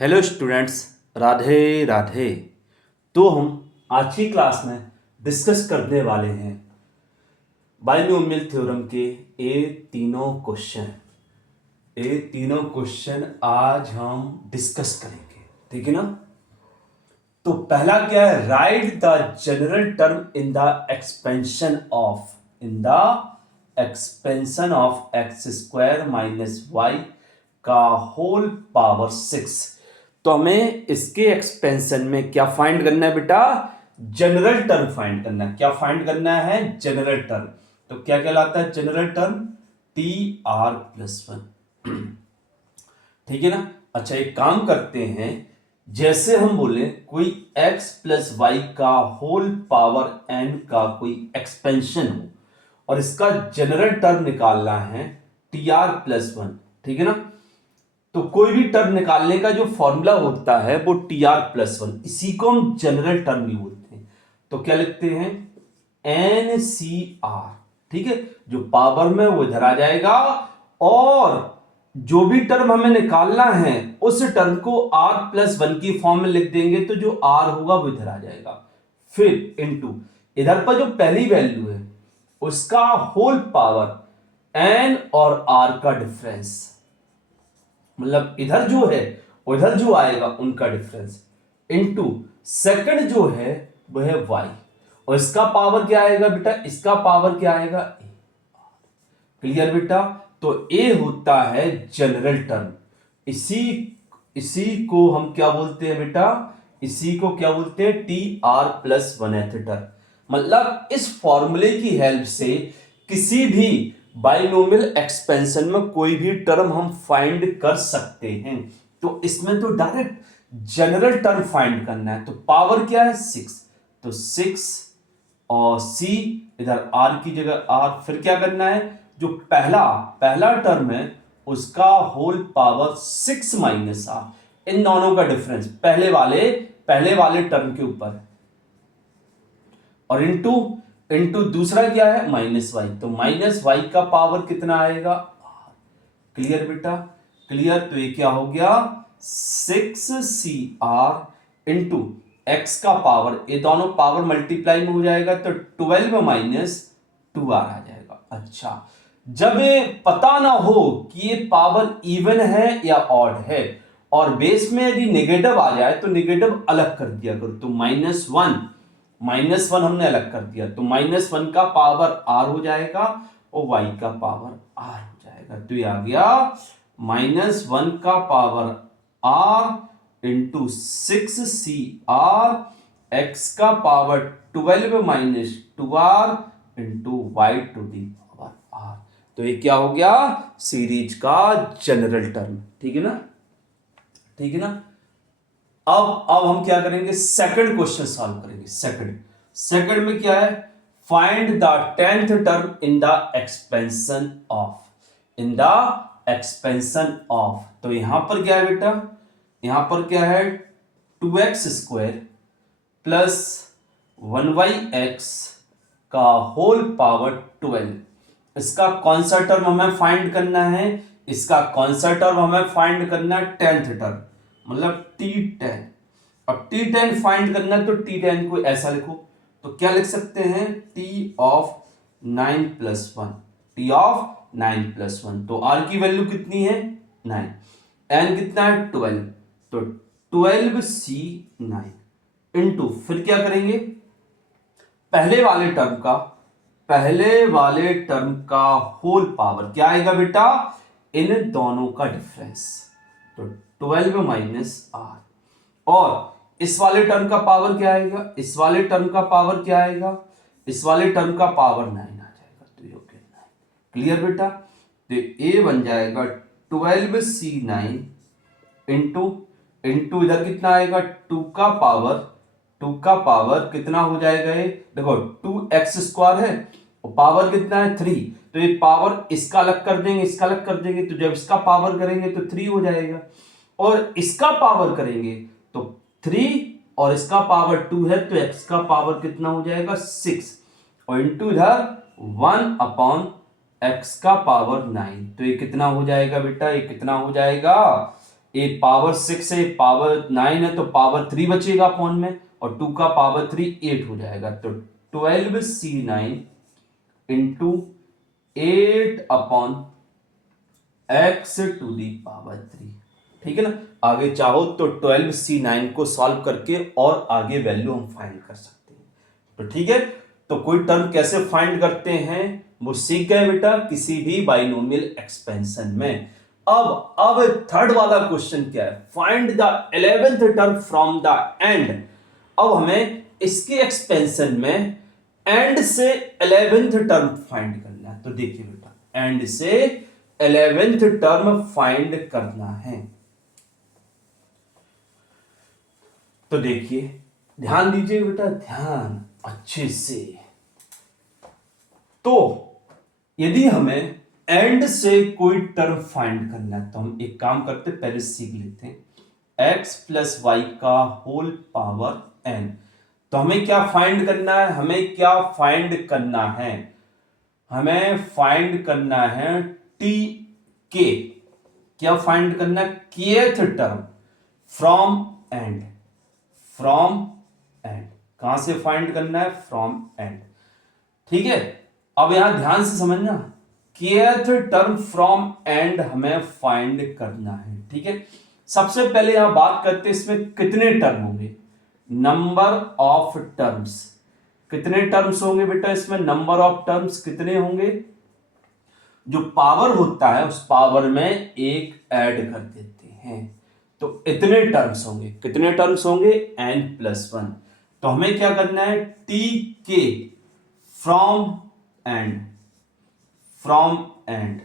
Hello students, Radhe Radhe. तो हम आज की क्लास में डिस्कस करने वाले हैं बाइनोमियल थ्योरम के ये तीनों क्वेश्चन आज हम डिस्कस करेंगे। ठीक है ना। तो पहला क्या है, write the general term in the expansion of x square minus y का होल पावर 6। तो हमें इसके एक्सपेंशन में क्या फाइंड करना है बेटा, जनरल टर्म फाइंड करना है। क्या फाइंड करना है, जनरल टर्म। तो क्या कहलाता है general term, T R plus one. ठीक है ना। अच्छा, एक काम करते हैं, जैसे हम बोले कोई x प्लस वाई का होल पावर n का कोई एक्सपेंशन हो और इसका जनरल टर्म निकालना है टी आर प्लस वन। ठीक है ना। तो कोई भी टर्म निकालने का जो फॉर्मूला होता है वो टी आर प्लस वन, इसी को हम जनरल टर्म भी बोलते हैं। तो क्या लिखते हैं, एन सी आर। ठीक है, जो पावर में वो इधर आ जाएगा और जो भी टर्म हमें निकालना है उस टर्म को आर प्लस वन की फॉर्म में लिख देंगे, तो जो आर होगा वो इधर आ जाएगा। फिर इनटू इधर पर जो पहली वैल्यू है उसका होल पावर एन और आर का डिफरेंस, मतलब इधर जो है उधर जो आएगा उनका डिफरेंस, इनटू सेकंड जो है वो है वाई, और इसका पावर क्या आएगा बेटा, इसका पावर क्या आएगा ए। क्लियर बेटा। तो ए होता है जनरल टर्म। इसी इसी को हम क्या बोलते हैं बेटा, इसी को क्या बोलते हैं, T R plus one term. मतलब इस फॉर्मूले की हेल्प से किसी भी बाइनोमियल एक्सपेंशन में कोई भी टर्म हम फाइंड कर सकते हैं। तो इसमें तो डायरेक्ट जनरल टर्म फाइंड करना है। तो पावर क्या है, 6। तो 6 और सी, इधर आर की जगह आर। फिर क्या करना है, जो पहला टर्म है उसका होल पावर 6 माइनस आर, इन दोनों का डिफरेंस पहले वाले टर्म के ऊपर है। और इनटू इनटू दूसरा क्या है, माइनस वाई। तो माइनस वाई का पावर कितना आएगा, क्लियर बेटा, क्लियर। तो ये क्या हो गया, 6 CR इंटू एक्स का पावर, ये दोनों पावर मल्टीप्लाई में हो जाएगा तो 12 माइनस 2R आ जाएगा। अच्छा, जब ये पता ना हो कि ये पावर इवन है या ऑड है और बेस में यदि नेगेटिव आ जाए तो नेगेटिव अलग कर दिया करो। तो माइनस वन हमने अलग कर दिया, तो -1 का पावर R हो जाएगा और Y का पावर R हो जाएगा। तो ये आ गया -1 का power R into 6CR, x का power 12 minus 2R into y to the power R। तो ये क्या हो गया, सीरीज का जनरल टर्म। ठीक है ना, ठीक है ना। अब हम क्या करेंगे, सेकंड क्वेश्चन सॉल्व करेंगे। सेकंड में क्या है, find the 10th term in the expansion of. तो यहां पर क्या है बेटा, यहां पर क्या है, 2x स्क्वायर प्लस 1y(x) का होल पावर 12। इसका कौन सा टर्म हमें फाइंड करना है, इसका कौन सा टर्म हमें फाइंड करना है, 10th टर्म, मतलब T10। अब T10 फाइंड करना है तो T10 को ऐसा लिखो, तो क्या लिख सकते हैं, T of 9 plus 1, T of 9 plus 1। तो R की वैल्यू कितनी है, 9, N कितना है, 12। तो 12C9 इंटू, फिर क्या करेंगे, पहले वाले टर्म का होल पावर क्या आएगा बेटा, इन दोनों का डिफरेंस, तो 12 माइनस R। और इस वाले टर्म का पावर क्या आएगा, इस वाले टर्म का पावर क्या आएगा, इस वाले टर्म का पावर 9 आ जाएगा। तो ये हो गया 9। क्लियर बेटा। तो ये बन जाएगा 12C9 इंटू इधर कितना आएगा, 2 का पावर कितना हो जाएगा, ये देखो 2x स्क्वायर है और पावर कितना है 3। तो ये पावर इसका अलग कर देंगे, इसका अलग कर देंगे, तो जब इसका पावर करेंगे तो 3 हो जाएगा, और इसका पावर करेंगे तो 3 और इसका पावर 2 है, तो x का पावर कितना हो जाएगा 6, और इंटू इधर 1/x का पावर 9। तो ये कितना हो जाएगा बेटा, ये कितना हो जाएगा, ए पावर 6 है, पावर 9 है, तो पावर 3 बचेगा अपॉन में, और 2 का पावर 3 8 हो जाएगा। तो 12c9 into 8 upon x to the power 3। ठीक है ना। आगे चाहो तो 12c9 को सॉल्व करके और आगे वैल्यू हम फाइंड कर सकते हैं। तो ठीक है, तो कोई टर्म कैसे फाइंड करते हैं वो सीख गए बेटा किसी भी बाइनोमियल एक्सपेंशन में। अब थर्ड वाला क्वेश्चन क्या है, find the 11th term from the end. अब हमें इसके एक्सपेंशन में एंड से 11th टर्म फाइंड करना है। तो देखिए बेटा, एंड से 11th टर्म फाइंड करना है। तो देखिए, ध्यान दीजिए बेटा, ध्यान अच्छे से। तो यदि हमें एंड से कोई टर्म फाइंड करना है तो हम एक काम करते, पहले सीख लेते हैं x प्लस वाई का होल पावर n। तो हमें क्या फाइंड करना है, हमें क्या फाइंड करना है, हमें फाइंड करना है टी के, क्या फाइंड करना है, kth term from and, from and. कहां से फाइंड करना है, फ्रॉम एंड। ठीक है, अब यहां ध्यान से समझना, kth टर्म फ्रॉम एंड हमें फाइंड करना है। ठीक है, सबसे पहले यहां बात करते हैं इसमें कितने टर्म होंगे, नंबर ऑफ टर्म्स। कितने टर्म्स होंगे बेटा इसमें, नंबर ऑफ टर्म्स कितने होंगे, जो पावर होता है उस पावर में एक ऐड कर देते हैं। तो इतने टर्म्स होंगे, कितने टर्म्स होंगे, n+1। तो हमें क्या करना है, टी के फ्रॉम एंड, फ्रॉम एंड।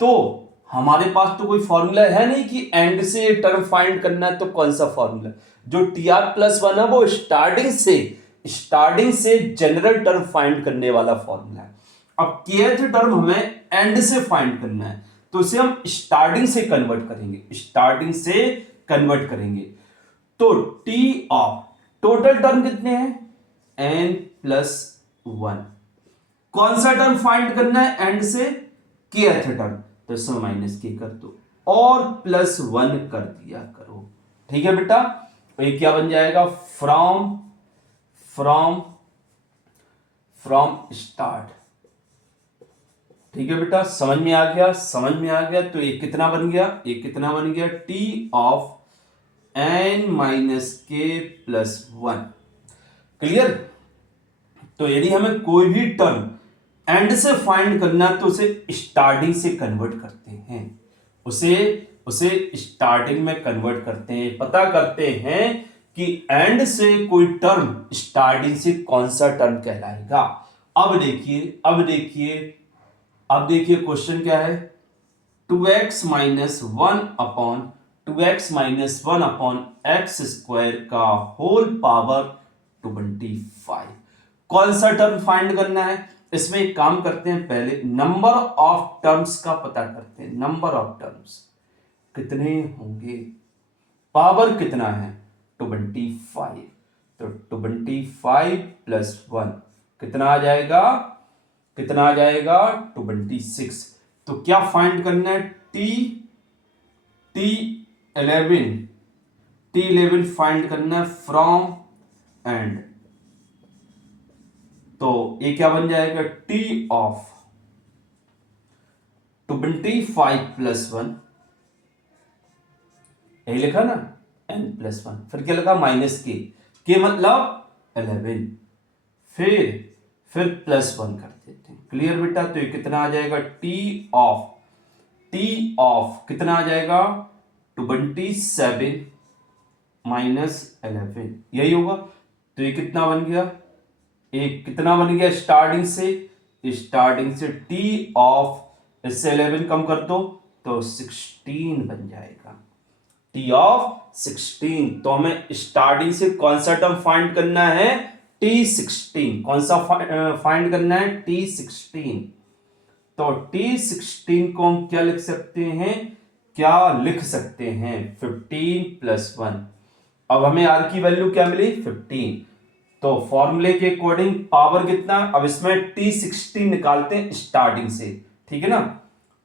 तो हमारे पास तो कोई फॉर्मूला है नहीं कि एंड से टर्म फाइंड करना है, तो कौन सा फॉर्मूला, जो tr+1 है वो स्टार्टिंग से जनरल टर्म फाइंड करने वाला फॉर्मूला है। अब kth टर्म हमें एंड से फाइंड करना है, तो इसे हम स्टार्टिंग से कन्वर्ट करेंगे, स्टार्टिंग से कन्वर्ट करेंगे। तो टी ऑफ टोटल टर्म कितने हैं, n+1। कौन सा टर्म फाइंड करना है एंड से, kth टर्म, तो इसमें माइनस के कर दो और +1 कर दिया करो। ठीक है बेटा, तो ये क्या बन जाएगा, फ्रॉम फ्रॉम फ्रॉम स्टार्ट। ठीक है बेटा, समझ में आ गया, समझ में आ गया। तो ये कितना बन गया, ये कितना बन गया, टी ऑफ n-k+1। क्लियर। तो यदि हमें कोई भी टर्म एंड से फाइंड करना है तो उसे स्टार्टिंग से कन्वर्ट करते हैं, उसे स्टार्टिंग में कन्वर्ट करते हैं, पता करते हैं कि एंड से कोई टर्म स्टार्टिंग से कौन सा टर्म कहलाएगा। अब देखिए क्वेश्चन क्या है, 2x minus one upon x square का होल पावर 25। कौन सा टर्म फाइंड करना है, इसमें एक काम करते हैं, पहले नंबर ऑफ टर्म्स का पता करते हैं। नंबर ऑफ टर्म्स कितने होंगे, पावर कितना है 25, तो 25 + 1 कितना आ जाएगा, 26। तो क्या फाइंड करना है, T11 फाइंड करना है फ्रॉम एंड। तो ये क्या बन जाएगा, T ऑफ 25 + 1, यही लिखा ना, n+1, फिर क्या लिखा, -k मतलब 11, फिर +1 कर देते हैं। क्लियर बेटा, तो ये कितना आ जाएगा, T ऑफ कितना आ जाएगा, 27 - 11, यही होगा। तो ये कितना बन गया, एक कितना बन गया, स्टार्टिंग से T ऑफ, इससे 11 कम कर दो तो 16 बन जाएगा, T ऑफ 16। तो हमें स्टार्टिंग से कौन सा टर्म फाइंड करना है, T16। कौन सा फाइंड करना है, T16। तो T16 को हम क्या लिख सकते हैं, 15 + 1। अब हमें R की वैल्यू क्या मिली, 15। तो फॉर्मूले के अकॉर्डिंग पावर कितना, अब इसमें T16 निकालते हैं स्टार्टिंग से, ठीक है ना।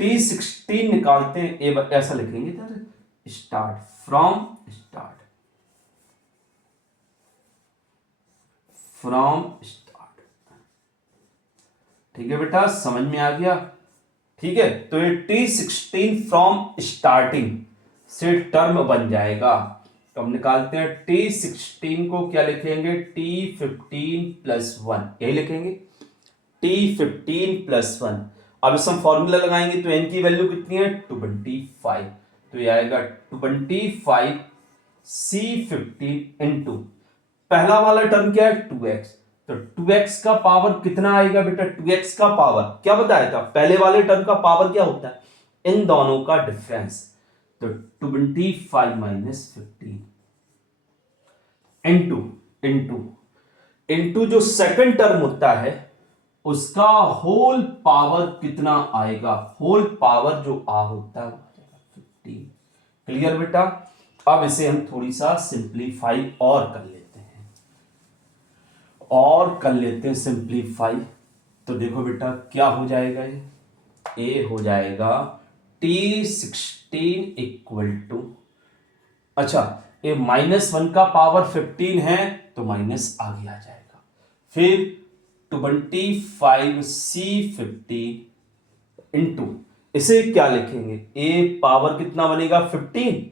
T16 निकालते हैं, ऐसा लिखेंगे इधर, स्टार्ट फ्रॉम स्टार्ट। ठीक है बेटा, समझ में आ गया? ठीक है, तो ये T16 फ्रॉम स्टार्टिंग से टर्म बन जाएगा। तो हम निकालते हैं T16 को, क्या लिखेंगे, T15 प्लस 1, यही लिखेंगे T15 प्लस 1। अब इस हम फॉर्मूला लगाएंगे तो n की वैल्यू कितनी है, 25। तो ये आएगा 25 C15 इंटू पहला वाला टर्म क्या है, 2x। तो 2x का पावर कितना आएगा बेटा, 2x का पावर क्या बताया था, पहले वाले टर्म का पावर क्या होता है, इन दोनों का डिफरेंस। तो 25 माइनस 15 इंटू जो सेकंड टर्म होता है उसका होल पावर कितना आएगा, होल पावर जो होता है 15। क्लियर बेटा? अब इसे हम थोड़ी सा सिंप्लीफाई और कर लेते हैं सिंप्लीफाई। तो देखो बेटा क्या हो जाएगा, ये हो जाएगा T16 इक्वल टू, अच्छा ये -1 का पावर 15 है तो माइनस आगे आ जाएगा, फिर 25C15 इंटू, इसे क्या लिखेंगे, ए पावर कितना बनेगा 15,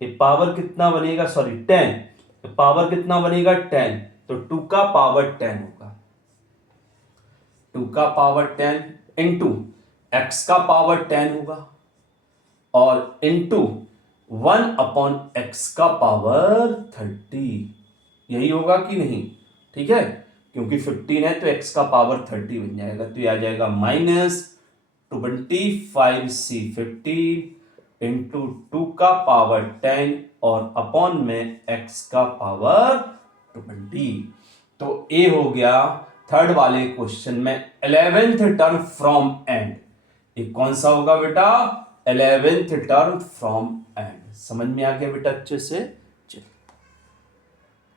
ए पावर कितना बनेगा, सॉरी 10, पावर कितना बनेगा 10, तो 2 का पावर 10 होगा, 2 का पावर 10 इंटू एक्स का पावर 10 होगा और इंटू 1/x का पावर 30, यही होगा कि नहीं? ठीक है, क्योंकि 15 है तो x का पावर 30 बन जाएगा। तो ये आ जाएगा -25C15 इंटू 2 का पावर 10 और अपॉन में x का पावर 20। तो ए हो गया थर्ड वाले क्वेश्चन में 11th टर्म फ्रॉम एंड। ये कौन सा होगा बेटा, 11th टर्म फ्रॉम एंड। समझ में आ गया बेटा अच्छे से?